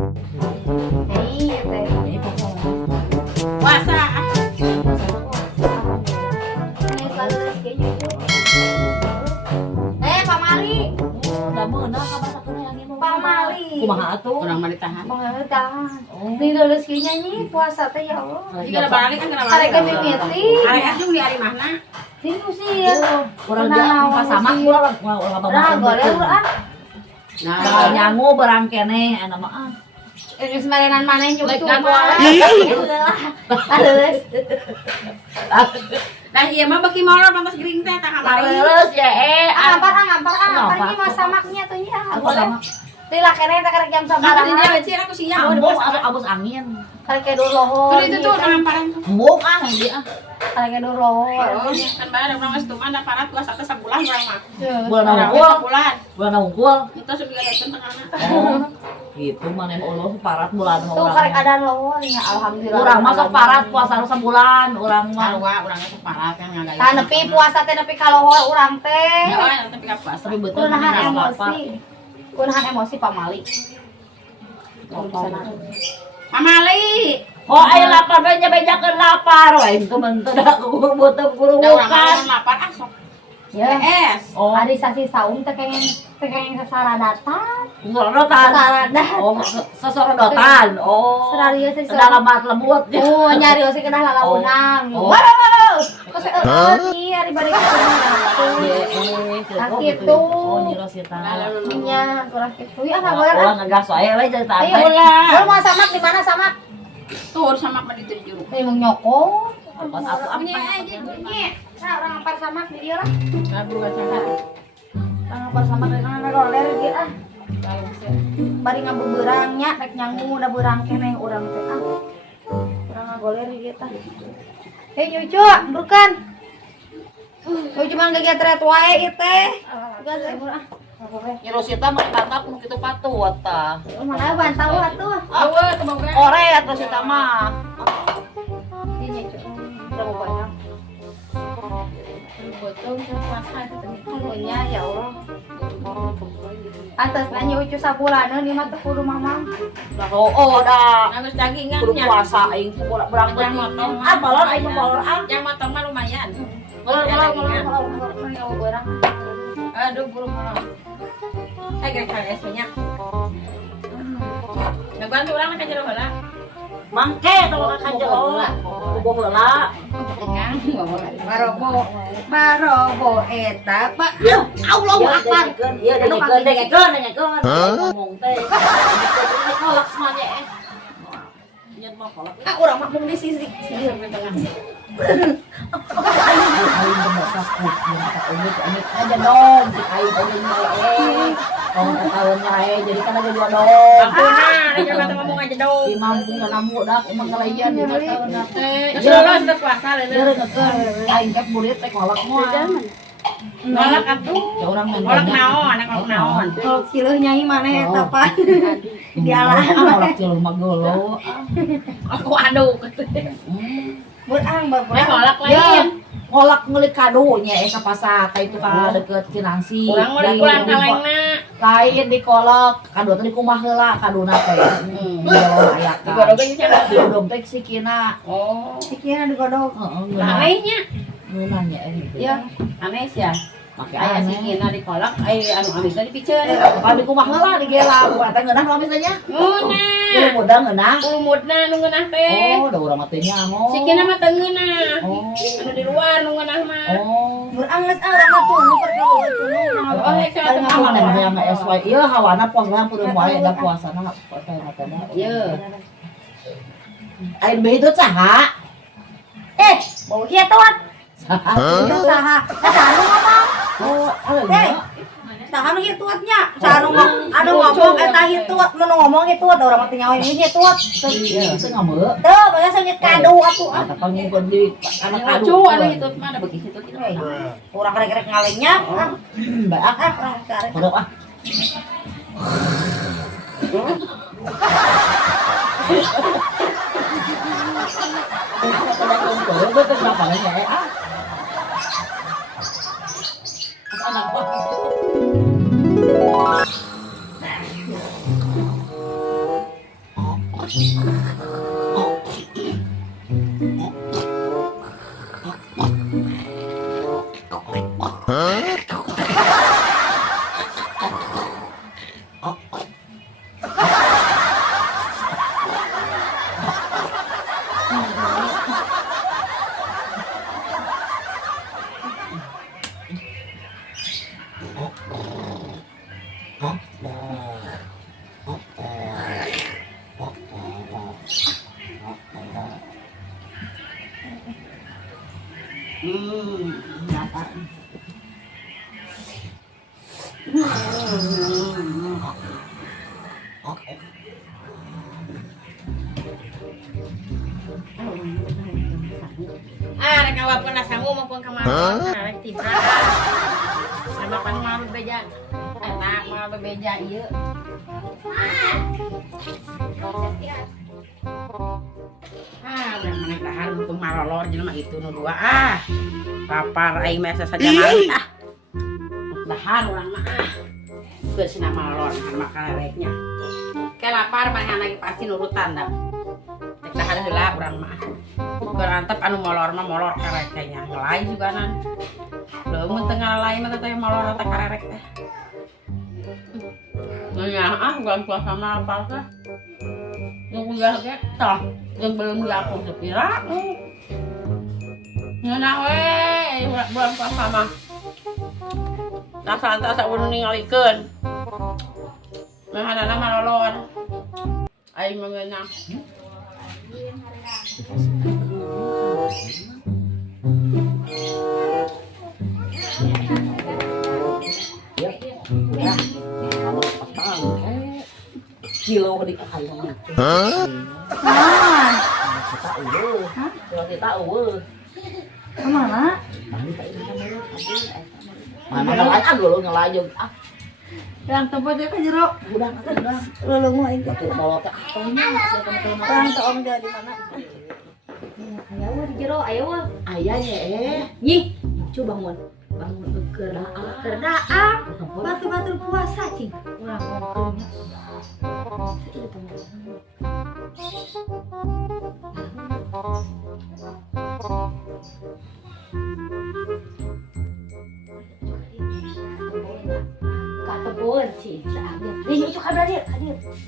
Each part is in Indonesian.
Iya teh. Puasa. Ini selalu rezekinya itu. Pak Mali. Udah meunang ka basakeun yang ieu. Pak Mali. Kumaha atuh? Orang mau ditahan. Mau tahan. Ini rezekinya nih puasa teh ya Allah. Jika ada balik kan kena Hari balik. kami mimiti. Hari anjung di hari mana? Ini usir. Urang jeung pasamak urang Nah, boleh urang. Nah, nyangu berang kene anu mah ah. Geus marenan maneh juga Lek cuma. Nah, iya mah bagi molor pantas gering teh tah kamari. Leus ya Ngampar ini mah samaknya tuh ya. Boleh. Lila kene teh karek jam Apa sabaraha. dia becir aku siang. Ambung abus angin. Karek ke dulu. Tuh itu tuh ngamparan tuh. Embung ah dia ah. Karek ke dulu. Kan bae urang geus tuman da parat puasa teh sabulan urang mah. Bulan Urang unggul, sabulan. bulan unggul. Itu sudah datang tengahna. Oh. Gitu maneh Allah parat bulan Tuh karek ada lowon ya alhamdulillah. Urang masuk parat puasa nu sabulan, urang mah. Sarua urang teh parat kan ngagaya. Tah nepi puasa teh nepi kalohor urang teh. Ya, tapi ka puasa. Tapi betul Kunahan bener emosi. Kunahan emosi Pak Mali. Mamali. Oh, aya lapar we bejakeun lapar we. Kemen teu da kubur Da urang kurukan. lapar ah sok. Ya. Es. Oh, Hari sasi saum teh kengeng sasaradatan. sorodotan. Sarada. Oh, sesorodotan. Oh. Serarieu sih. Sedalamat lembut. Oh, nyari osi kenal lalaunang. Oh. Wow. Kose nih hari bari Kitu. Oh, nyirosita. Nya, kurang kitu. Ya enggak boleh. Ulah ngegas wae we jadi Ayo tante. ulah. Lu mau samak di mana samak? Tur sama apa di juru. Ini mau nyoko. Pas aku Punya aja. Nah, orang ngapar samak di dia lah. Aduh acara. Orang ngapar samak di mana roler dia ah. Bari ngabeurangnya rek nyangu udah beurang keneh urang teh ah. Urang ngagoler di dia tah. Hei Nyucu, bukan. Nyucu mah geget ret wae ieu teh. Gas ah. nyirosita mah mantap nu kitu patuh tah. Mana bantau atuh. Awe teu boga. Ore atuh sita mah. Di Nyucu. Udah mau banyak. Betul puasa Punya ya Allah. Atas nanya ucu sabulaneun ieu mah teh kudu mamam. Oh, dah. Nangis daging kan Kudu puasa aing berang Yang motong. Ah, balon aing molor ah. Yang motong mah lumayan. Molor Beurang. Aduh burung molor. Grek KS nya. Bantu urang ka jero heula. Mangke tong ka jero. Kubo heula. Barobo eta Pak. Ya, Allahu Akbar. Iya, dengekeun. Ngomong teh. Kolak mah nya. Nyen mah kolak. Ah urang mah mung di sisi. Aing mah takut, amit aja dong. Aing aja kalau tahunnya jadi kan aja dong. Ampuna, aja kata ngomong aja dong. Di mampu namu dak emang kalaian di tahun. Terus udah puasa Deureun leuleus. ngeukeun aing teh murid teh kolak moal. Nolak atuh. Ya urang mah Kolak naon, anak kolak naon. Kalau kiluh nyai mana eta Pak? Dialah kolak cilur mah golo. Aku aduh. Beurang bapak. Kolak Ya, lain. kolak ngeuli kado nya ka pasar teh itu ka deket Cinangsi. Urang mah pulang kalengna. Lain di kolak, kado teh di kumah heula kadona teh. Aya ka. Digodogeun cenah. Digodog teh sikina. Oh. Sikina digodog. Heeh, Anehnya. ngeunah nya gitu. Ya, aneh sih ya. Make Aya aneh. sikina dikolak, anu amisna dipiceun. Kalau di kumah heula di gela, buat teh ngeunah kalau misalnya. Ngeunah. Kudu muda ngeunah. Ulumudna nu ngeunah teh. Oh, da urang mah teh nyaho. Sikina mah teu ngeunah. Oh. Anu di luar nu ngeunah mah. Oh. Beurang geus urang mah tuh nu perlu tuh. Oh, hek Kan sama ngapain mah yang SY ieu hawana puasa peureum wae da puasana teh mata da. Ieu. Air behitu saha? Bau hieu tuat. Saha? Saha? Anu ngomong. Oh, ada Hei. Saha nu hieu tuatnya? Saha anu ngomong eta hieu tuat, mun ngomong hieu tuat urang mah teh nyawa ini hieu tuat. Iya, itu ngameu. Teu, bagaimana senyet kado atuh. Ada pangingkeun di anak Anu kadu. anu itu mah ada bagi situ kita. Urang karek-karek ngalenya. Baak ah. Urang karek. Kodok ah. Betul berapa ya? Ah. Anak Rek ngawapkeun asangu maupun ka mana rek tibra. Nama pan mah bebeja. Enak mah bebeja ieu. Udah mana dahar untuk marolor jelema itu nu dua papar aing mah saja mah dahar urang mah geus sina marolor makan reknya. Ke lapar mah lagi pasti nurutan dah. Tek dahar heula urang mah. Berantep anu molor mah molor karek kayaknya ngelai juga nan. Leumeun teu ngalai mah teh molor teh karek teh. Nya bulan puasa mah apa teh? Yang kuliah ge tah, yang belum diapung sepira. Ngeunah we bulan puasa mah. Asa-asa saurun ningalikeun. Mahadana malolor. Aing mengeunah. Kilo di kayu mah. Naon? Kita eueuh. Kalau kita eueuh. Kemana? Mana ngelajang dulu ngelajang. Yang tempat dia kan jero. Udang atuh udang. Lalu mau itu. Atuh bawa teh atuhnya saya teman-teman. Orang teh om dia di mana? Ayo di jero, ayo. Aya nya Nyih, coba bangun. Bangun kerdaang. Batu-batu puasa cing. Urang ngomong. Katebon sih, saatnya. Ini itu kan hadir.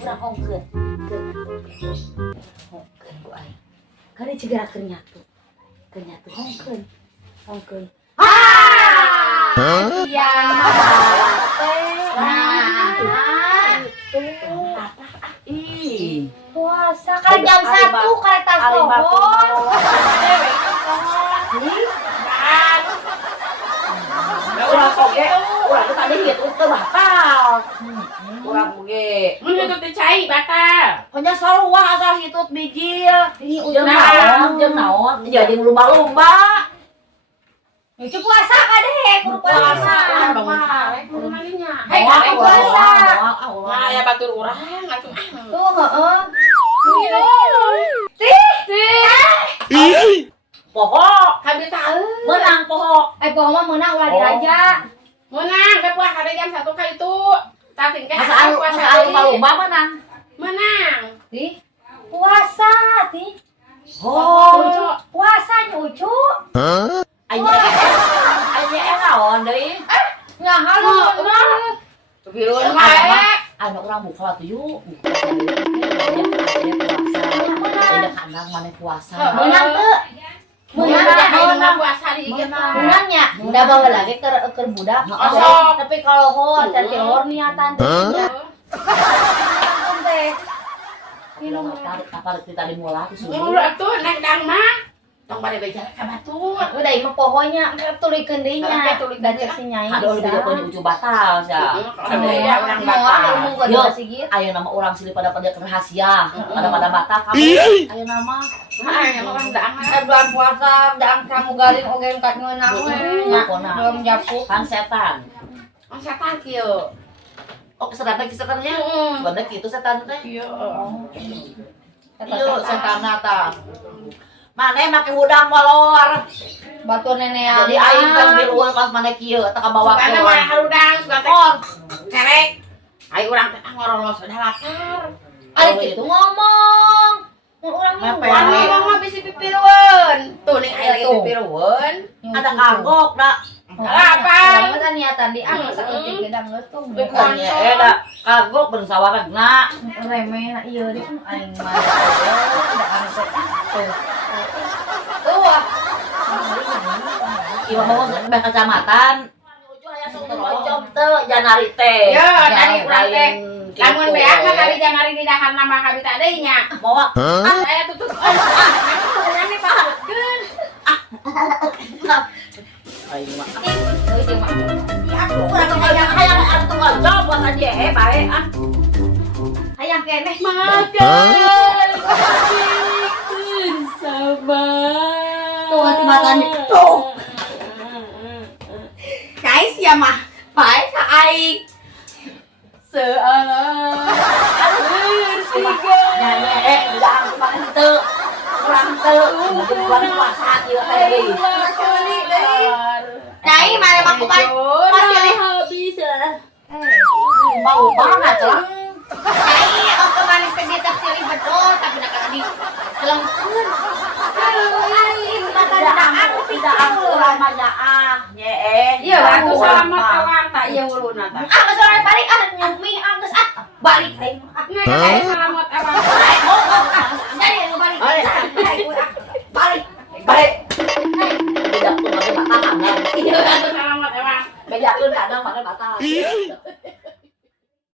Urang ongkeun. Ongkeun bu ai. Kali cegara kenyatu. Kenyatu ongkeun. Iya. Ih. Puasa kan jam 1 kereta sohor. Urang oge, urang teh tadi hitung teu batal. Urang oge. Mun itu teh cai batal. Pokoknya sarua asal hitut bijil. Ini Jeung naon? Ya jeung lumba-lumba. Itu puasa kadeh, kudu puasa. Bangun sare kudu malinya. Hei, Hei, puasa. Nah, ya batur urang atuh. Tuh, heeh. Tih. Poho, Kabeh tahu. menang poho. Poho mah meunang ulah diraja. Meunang ke puasa jam 1 ka itu. Tating ke Asal lumba-lumba menang. Menang. Tih. Puasa, tih. Oh, Puasa nyucu. Aya naon deui? Nya halu. Biruan wae. Anu urang buka tuh yuk. Ada kandang mana puasa. Menang teu? Menang puasa di ieu. Menangnya. Da bawa lagi ke budak. Tapi kalau hor, teh hor niatan teh. Minum apa tadi mulai Mulu atuh naik dang mah. Tong bade beja ka batur. Udah imah pohonya tulikeun deui nya. Dacek si nyai. Aduh lebih jauh uju batal sia. Ya urang batal. Yo, ayo nama orang sini pada rahasia. Pada batal kamu. Ayo nama. Aya mah daang bulan puasa daang kamu galin oge ka ngeunang we. Belum japu. Kan setan. Oh setan kieu. Oh, setannya. Bener gitu setan teh. Iya. Iya, setan nata. Mana make hudang molor. Batu nenean. Jadi aing kan di luar pas mana kieu teh ka bawa Karena keluar. mah harudang suka teh. Kerek. Aing urang teh ngorolos udah lapar. Ari kitu ngomong. Orang Apa mingguan. yang- ngomong mah bisa pipiruan. Tuh nih ayo lagi pipiruan. Ada kagok dah. Apa? Orang kan niatan di angin saeutik gedang leutung. Bukannya ada kagok bersawaragna. Remeh na ieu deui aing mah. Udah anu teh. Tuh. Tuh. Ieu mah beh kecamatan. Locom teu janari teh. Ya, dari urang teh. Gitu. Lamun beak mah kali jangan di dahar nama kabita deui nya. Moal. Saya tutup. Urang nih pakeun. Aing mah. Euy jeung mah. Aku urang hayang atuh ngojok buat aja bae ah. Hayang keneh Makan. Bersama. tuh timatan tuh. Guys ya mah. Baik ka aing. Sealah. Bertiga. Nyanyi bilang makan teu. Kurang teu. Bukan puasa ieu teh. Nyai mana makukan masih nih habis. Mau banget lah. Nyai aku kembali ke dia tak silih betul tapi nak di kelengkeun. Tidak aku lamanya ah. Nye. Iya, aku selamat awang tak iya uluna tak. Ah geus ora balik ah nyumi ah geus ah balik aing. Nggak selamat awang. Oh